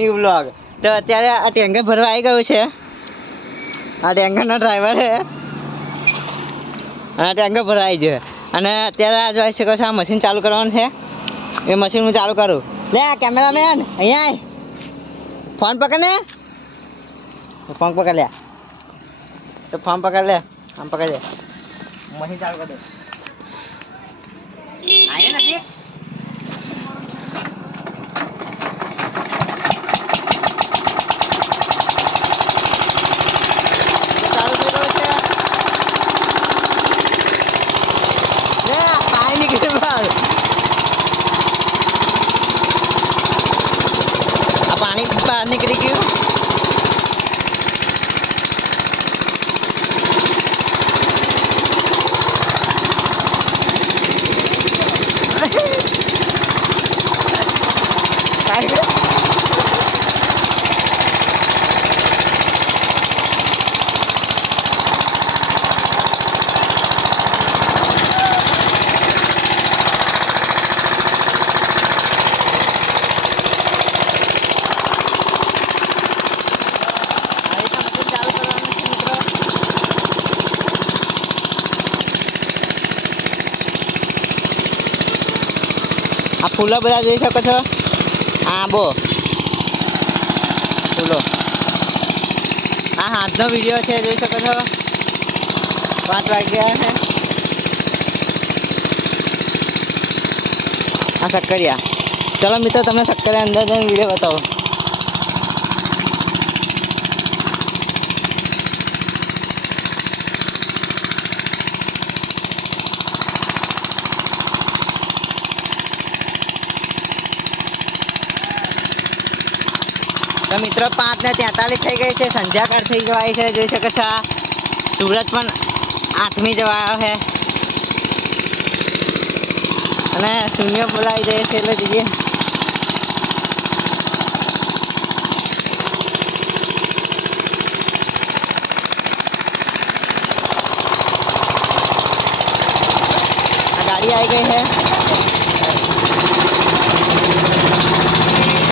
New blog તો અત્યારે આ ટેન્કર ભરવા આવી ગયું છે. આ ટેન્કરનો ડ્રાઈવર છે અને ટેન્કર ભરવા આવી છે. અને અત્યારે આ જોઈ શકો છો આ મશીન ચાલુ કરવાનું છે. એ મશીન હું ચાલુ કરું. લે કેમેરામેન અહીંયા ફોન પકડ ને. ફોન પકડ લે. તો ફોન પકડ લે. આમ પકડ લે. મશીન ચાલુ કરી દે. આયા નથી. पानी बाहर निकली क्यों? આ ફૂલો બધા જોઈ શકો છો. આંબો ફૂલો. આ હાથનો વિડીયો છે, જોઈ શકો છો. 5 વાગ્યા છે. આ શક્કરિયા. ચલો મિત્રો તમને શક્કરિયા અંદર જઈને વિડીયો બતાવો. તો મિત્રો 5:43 થઈ ગઈ છે. સંધ્યાકાળ થઈ જવાય છે, જોઈ શકો છો. સૂરજ પણ આથમી જવા આવ્યો છે અને શૂન્ય બોલાવી જાય છે એટલે જઈએ. આ ગાડી આવી ગઈ છે.